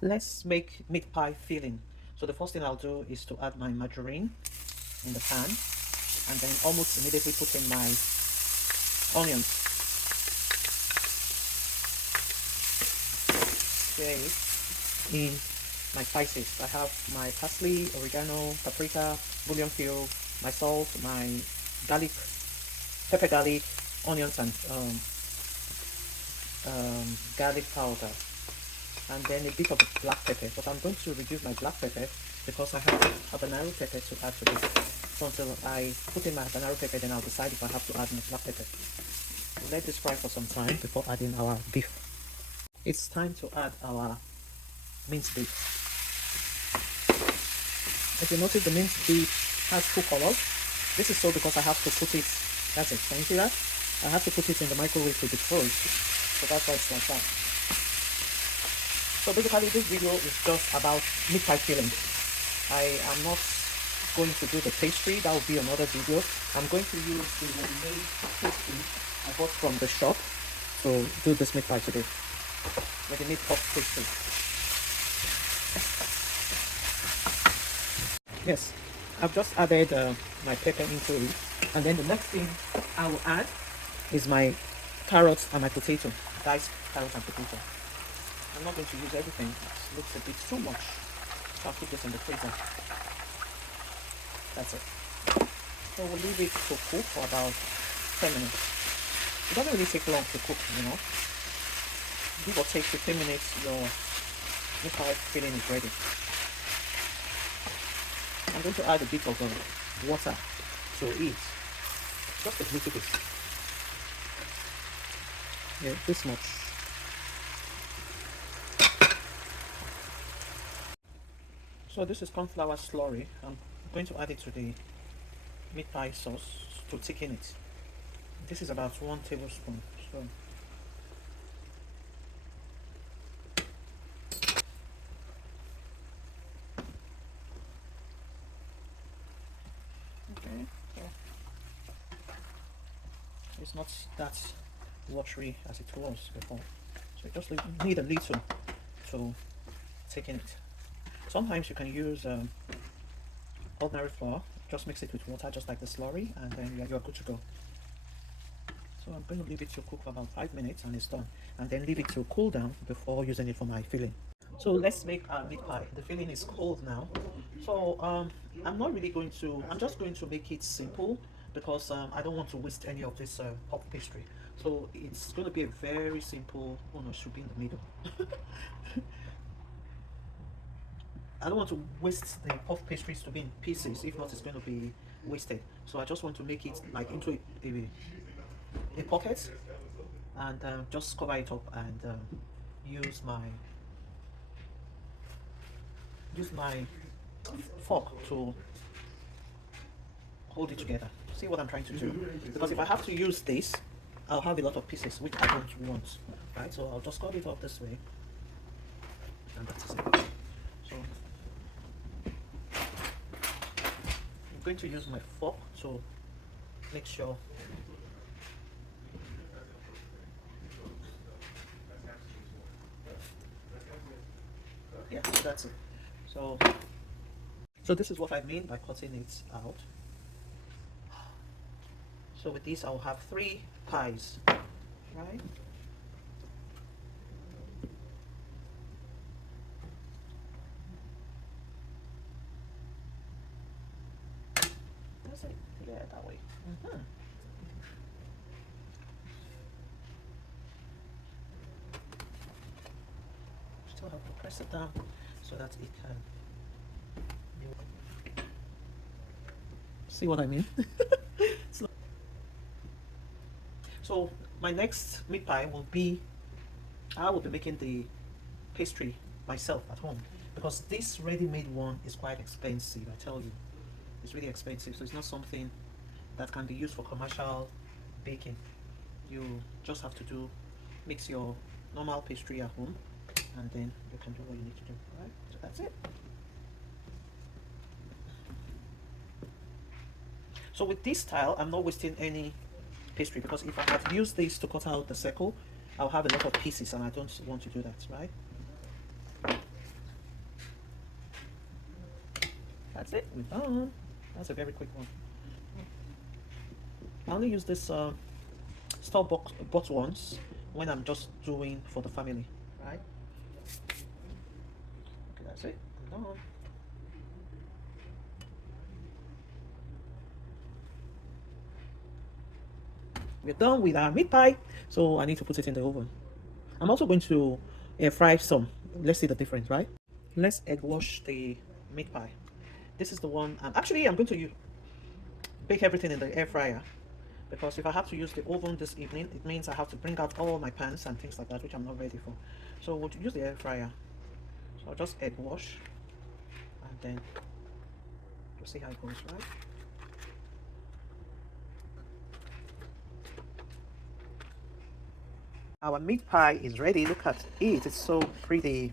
Let's make meat pie filling. So the first thing I'll do is to add my margarine in the pan, and then almost immediately put in my onions. Okay, in my spices. I have my parsley, oregano, paprika, bouillon cube, my salt, my garlic, pepper garlic, onions, and garlic powder, and then a bit of black pepper. But I'm going to reduce my black pepper because I have habanero pepper to add to this. So until I put in my habanero pepper, then I'll decide if I have to add my black pepper. Let this fry for some time before adding our beef. It's time to add our minced beef. If you notice, the minced beef has two colors. This is so because I have to put it, that's it, can you see that? I have to put it in the microwave to defrost. So that's why it's like that. So basically this video is just about meat pie filling. I am not going to do the pastry, that will be another video. I'm going to use the ready-made pastry I bought from the shop to do this meat pie today. Ready-made puff pastry. Yes, I've just added my pepper into it, and then the next thing I will add is my carrots and my potato, diced carrots and potato. I'm not going to use everything, it looks a bit too much, so I'll put this in the freezer. That's it. So we'll leave it to cook for about 10 minutes. It doesn't really take long to cook, you know. Give or take 15 minutes, your meat pie filling is ready. I'm going to add a bit of water to it, just a little bit. Yeah, this much. So this is corn flour slurry. I'm going to add it to the meat pie sauce to thicken it. This is about 1 tablespoon. So okay, so it's not that watery as it was before. So you just need a little to thicken it. Sometimes you can use ordinary flour, just mix it with water just like the slurry, and then you're good to go. So I'm going to leave it to cook for about 5 minutes and it's done, and then leave it to cool down before using it for my filling. So let's make our meat pie. The filling is cold now, so I'm not really going to, I'm just going to make it simple because I don't want to waste any of this puff pastry. So it's going to be a very simple, oh no, it should be in the middle. I don't want to waste the puff pastries to be in pieces, if not it's going to be wasted. So I just want to make it like into a pocket, and just cover it up and use my fork to hold it together. See what I'm trying to do? Because if I have to use this, I'll have a lot of pieces which I don't want. Right? So I'll just cut it off this way, and that's it. So I'm going to use my fork to make sure. Yeah, that's it. So this is what I mean by cutting it out. So with this I'll have 3 pies, right? That's it. Yeah, that way. Still have to press it down so that it can. See what I mean? So my next meat pie will be, I will be making the pastry myself at home, because this ready-made one is quite expensive. I tell you, it's really expensive. So it's not something that can be used for commercial baking. You just have to mix your normal pastry at home, and then you can do what you need to do. Right? So that's it. So with this style, I'm not wasting any pastry, because if I had used this to cut out the circle, I'll have a lot of pieces, and I don't want to do that, right? that's it. We're done. That's a very quick one. I only use this store bought ones when I'm just doing for the family, right? Okay, that's it. I'm done. We're done with our meat pie, so I need to put it in the oven. I'm also going to air fry some. Let's see the difference, right? Let's egg wash the meat pie. This is the one. Actually, I'm going to bake everything in the air fryer because if I have to use the oven this evening, it means I have to bring out all my pans and things like that, which I'm not ready for. So we'll use the air fryer. So I'll just egg wash and then we'll see how it goes, right? Our meat pie is ready. Look at it. It's so pretty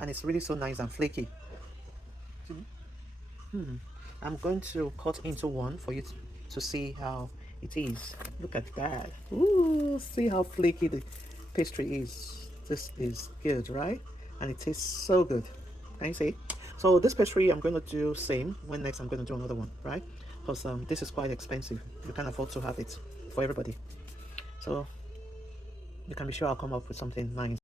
and it's really so nice and flaky. I'm going to cut into one for you to see how it is. Look at that. Ooh, see how flaky the pastry is. This is good, right? And it tastes so good. Can you see? So this pastry I'm going to do same when next I'm going to do another one, right? Because this is quite expensive. You can't afford to have it for everybody. So you can be sure I'll come up with something nice.